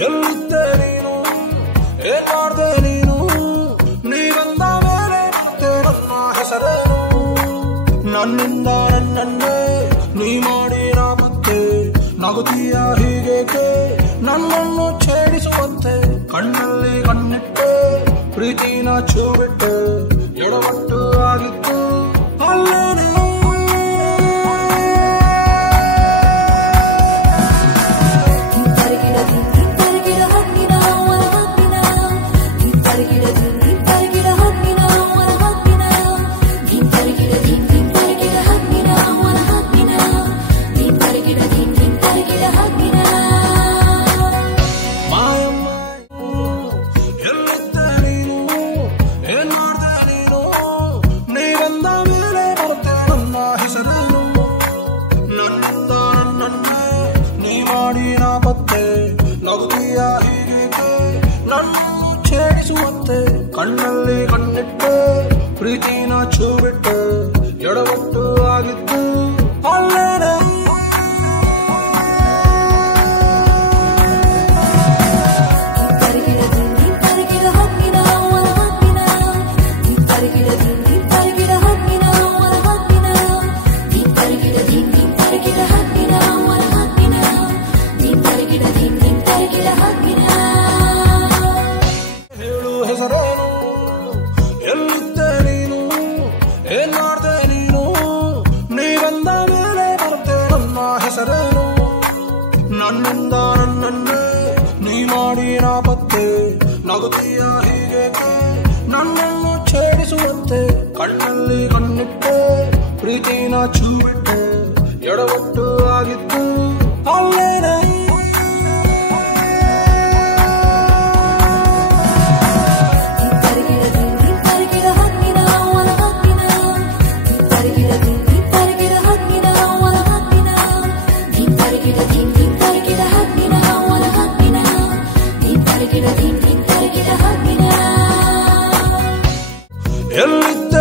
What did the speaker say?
ಎಲ್ಲಿದ್ದೆ ನೀನು ಏನ್ ಮಾಡ್ದೆ ನೀನು ನೀ ಬಂದ ಮೇಲೆ ಮತ್ತೆ ನನ್ನ ಹೆಸರೇನು ನನ್ನಿಂದ ನನ್ನನ್ನೇ ನೀ ಮಾಡಿರ ಮತ್ತೆ ನಗುತ್ತೀಯ ಹೀಗೇಕೆ ನನ್ನನ್ನು ಛೇಡಿಸುವಂತೆ ಕಣ್ಣಲ್ಲಿ ಕಣ್ಣಿಟ್ಟೆ ಪ್ರೀತಿನ ಚೂಬಿಟ್ಟೆ ಎಡವಟ್ಟು ಆಗಿತ್ತು ಅಲ್ಲೇನೆ ಛೇಡಿಸುವಂತೆ ಕಣ್ಣಲ್ಲಿ ಕಣ್ಣಿಟ್ಟೆ ಪ್ರೀತಿನ ಚೂಬಿಟ್ಟೆ ಎಡವಟ್ಟು ಆಗಿತ್ತು ಅಲ್ಲೇನೆ ಹೆಸರೇನು ಎಲ್ಲಿದ್ದೆ ನೀನು ಏನ್ ಮಾಡ್ದೆ ನೀನು ನೀ ಬಂದ ಮೇಲೆ ಬರುತ್ತೆ ನನ್ನ ಹೆಸರೇನು ನನ್ನಿಂದ ನನ್ನನ್ನೇ ನೀ ಮಾಡಿ ನಾಪತ್ತೆ ನಗುತ್ತೀಯ ಹೀಗೇಕೆ ನನ್ನನ್ನು ಛೇಡಿಸುವಂತೆ ಕಣ್ಣಲ್ಲಿ ಕಣ್ಣಿಟ್ಟೆ ಪ್ರೀತಿನ ಚೂಬಿಟ್ಟೆ ಎಡವಟ್ಟು ಆಗಿತ್ತು ಅಲ್ಲೇನೆ ಎಲ್ಲಿದ್ದೆ